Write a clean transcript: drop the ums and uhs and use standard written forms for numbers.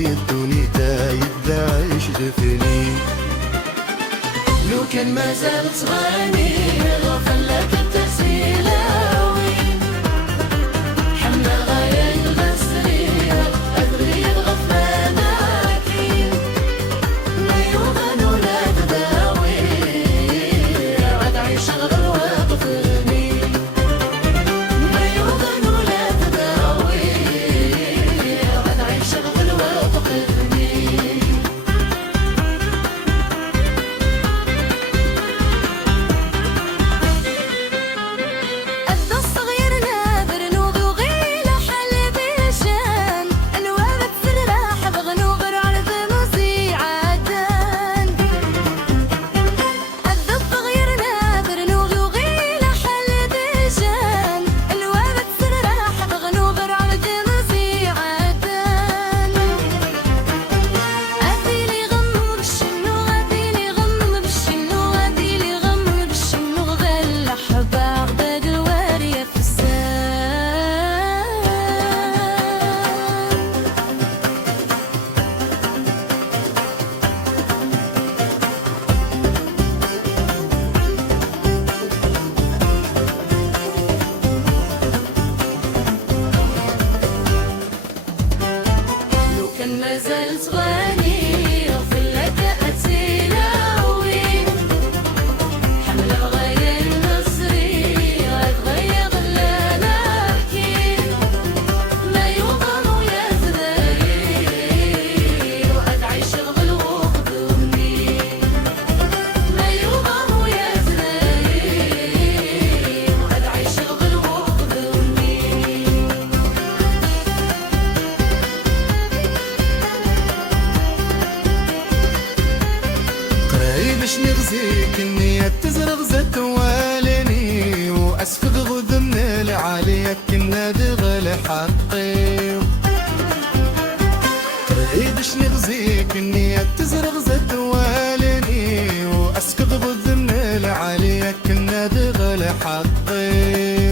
الدنيا دايب بعيش دفني لو كان ما زالت صغاني غفل لك التسيلاوي حمل غاية الغسرية أدري الغفلاناكين ما يوغن ولا تداوي عاد عيش غير وقفني ما يوغن ولا تداوي عاد عيش غير وقفني كان ما زال صغاني غفل لك أتسيلاوي حمل غاية النصري غير غلاناكين ما يوغن ويا زداير وعاد عيش غل وخدمني ما يوغن ويا زداير وعاد عيش غل وخدمني باش نغزيك النية تزرغ زت والني واسفق غذ من العالية كنا دغل حقي باش نغزيك النية تزرغ زت والني واسفق غذ من العالية كنا دغل حقي